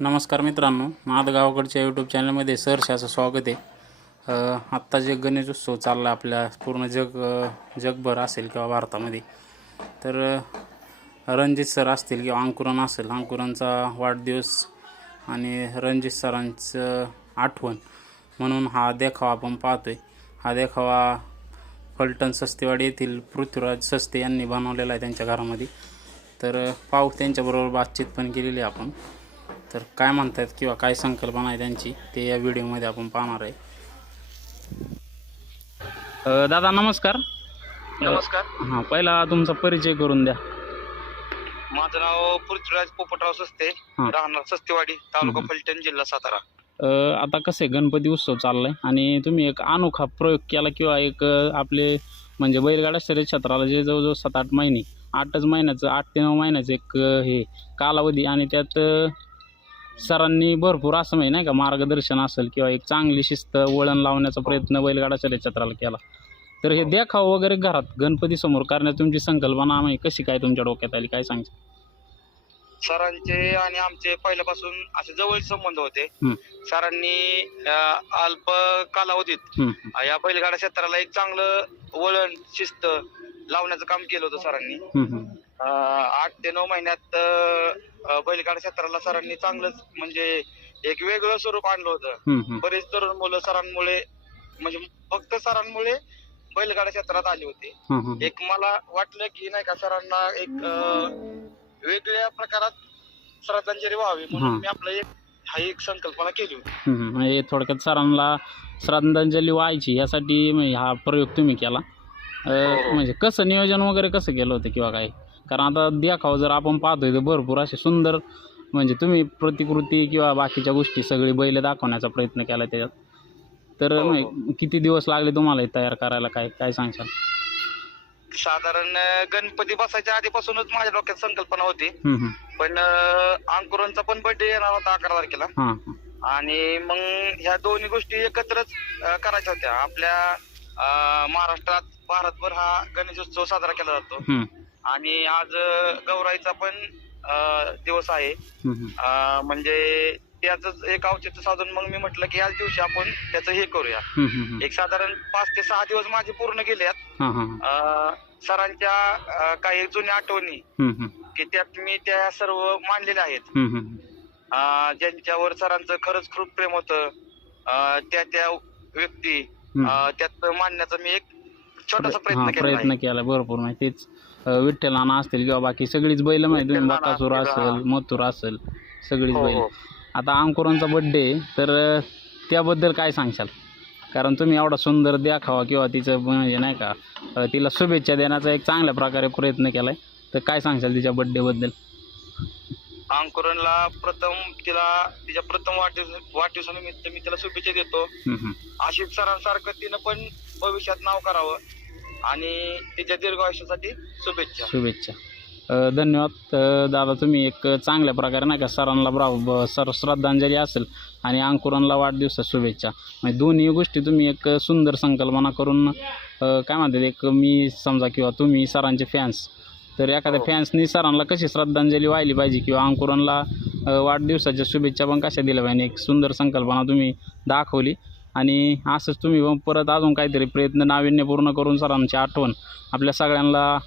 नमस्कार मित्रांनो माझं गावाकडच्या यूट्यूब चॅनलमध्ये सहर्षाचं स्वागत आहे. आत्ता जे गणेश उत्सव चालला आपल्या पूर्ण जग जगभर असेल किंवा भारतामध्ये तर रणजित सर असतील किंवा अंकुरन असेल अंकुरांचा वाढदिवस आणि रणजित सरांचं आठवण म्हणून हा देखावा आपण पाहतोय. हा देखावा फलटण सस्तेवाडी येथील पृथ्वीराज सस्ते यांनी बनवलेला आहे त्यांच्या घरामध्ये. तर पाहू त्यांच्याबरोबर बातचीत पण केलेली आहे आपण. तर काय म्हणतात किंवा काय संकल्पना आहे त्यांची ते या व्हिडिओमध्ये आपण पाहणार आहे. अ, दादा नमस्कार. नमस्कार. हां पहिला तुमचा परिचय करून द्या. माझं नाव पृथ्वीराज पोपटराव सस्ते हा. राहणार सस्तेवाडी तालुका फलटण जिल्हा सातारा. अ, आता कसं आहे गणपती उत्सव चाललाय आणि तुम्ही एक अनोखा प्रयोग केला किंवा एक अ, आपले म्हणजे बैलगाडा शर्यत क्षेत्राला जे जवळजवळ सात आठ महिने आठच महिन्याचं आठ ते नऊ महिन्याचं एक अ, हे कालावधी आणि त्यात अ, सरांनी भरपूर असं म्हणजे नाही का मार्गदर्शन असेल किंवा एक चांगली शिस्त वळण लावण्याचा प्रयत्न बैलगाडा शर्यत क्षेत्राला केला. तर हे देखाव वगैरे घरात गणपती समोर करण्यात तुमची संकल्पना म्हणजे कशी काय तुमच्या डोक्यात आली? काय सांगता सरांचे आणि आमचे पहिल्यापासून असे जवळ संबंध होते. हम्म. सरांनी अं, अल्प कालावधीत हम्म, या बैलगाडा क्षेत्राला एक चांगलं वळण शिस्त लावण्याचं काम केलं होतं सरांनी. हम्म, हम्म, अं, आठ ते नऊ महिन्यात बैलगाडा क्षेत्राला सरांनी चांगलंच म्हणजे एक वेगळं स्वरूप आणलं होतं. बरेच तरुण मुलं सरांमुळे म्हणजे फक्त सरांमुळे बैलगाडा क्षेत्रात आली होती. एक मला वाटलं की नाही का सरांना एक वेगळ्या प्रकारात श्रद्धांजली व्हावी हा. म्हणून मी आपलं एक हा एक संकल्पना केली होती म्हणजे थोडक्यात सरांना श्रद्धांजली व्हायची यासाठी हा प्रयोग तुम्ही केला अ, हो. म्हणजे कसं नियोजन वगैरे कसं केलं होतं किंवा काय कारण आता देखाव जर आपण पाहतोय तर भरपूर असे सुंदर म्हणजे तुम्ही प्रतिकृती किंवा बाकीच्या गोष्टी सगळी बैल दाखवण्याचा प्रयत्न केला त्याच्यात. तर हो, हो. म्हणजे किती दिवस लागले तुम्हाला हे तयार करायला? काय काय सांगशाल? साधारण अं, गणपती बसायच्या आधीपासूनच माझ्या डोक्यात संकल्पना होती. पण अं, अंकुरांचा पण बर्थडे येणार होता अकरा तारखेला. हां आणि मग ह्या दोन्ही गोष्टी एकत्रच अं, करायच्या होत्या. आपल्या अं, महाराष्ट्रात भारतभर हा गणेशोत्सव साजरा केला जातो. आणि आज गौराईचा पण दिवस आहे. म्हणजे त्याच एक औचित्य साधून मग मी म्हटलं की याच दिवशी आपण त्याचं हे करूया. एक साधारण पाच ते सहा दिवस माझे पूर्ण गेलेत. सरांच्या काही जुन्या आठवणी. की त्यात मी त्या सर्व मांडलेल्या आहेत. ज्यांच्यावर सरांचं खरंच खूप प्रेम होतं त्या त्या व्यक्ती त्यात मांडण्याचा मी एक छोटासा हा प्रयत्न केला प्रयत्न केला भरपूर नाही. तेच अ, विठ्ठल नाना असतील किंवा बाकी सगळीच बैल माहिती विठ्ठल नाना बकासूर असतील, असेल मथुर असेल सगळीच हो, बैल. हो. आता अंकुरांचा बड्डे तर अ, त्याबद्दल काय सांगशाल? कारण तुम्ही एवढा सुंदर देखावा किंवा तिचं म्हणजे नाही का अ, तिला शुभेच्छा देण्याचा एक चांगल्या प्रकारे प्रयत्न केलाय. तर काय सांगशाल तिच्या बड्डे बद्दल? अंकुरनला प्रथम तिला तिच्या प्रथम वाढदिवस वाढदिवसानिमित्त मी तिला शुभेच्छा देतो. हम्म, हम्म. आशिष सरांसारखं तिनं पण भविष्यात नाव करावं. आणि तिच्या दीर्घ आयुष्यासाठी शुभेच्छा. शुभेच्छा. अ, धन्यवाद. अ, दादा तुम्ही एक चांगल्या प्रकारे नाही का सरांना ब्रा ब- सर श्रद्धांजली असेल आणि अंकुरांना वाढदिवसा शुभेच्छा. म्हणजे दोन्ही गोष्टी तुम्ही एक सुंदर संकल्पना करून अ, काय म्हणतात एक मी समजा किंवा तुम्ही सरांचे फॅन्स तर एखाद्या हो. फॅन्सनी सरांना कशी श्रद्धांजली व्हायली पाहिजे किंवा अंकुरांना अ, वाढदिवसाच्या शुभेच्छा पण कशा दिल्या पाहिजे? एक सुंदर संकल्पना तुम्ही दाखवली. आणि असंच तुम्ही मग परत अजून काहीतरी प्रयत्न नाविन्यपूर्ण करून सरांची आठवण आपल्या सगळ्यांना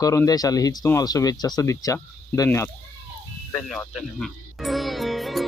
करून द्याल हीच तुम्हाला शुभेच्छा सदिच्छा. धन्यवाद. धन्यवाद धन्यवाद.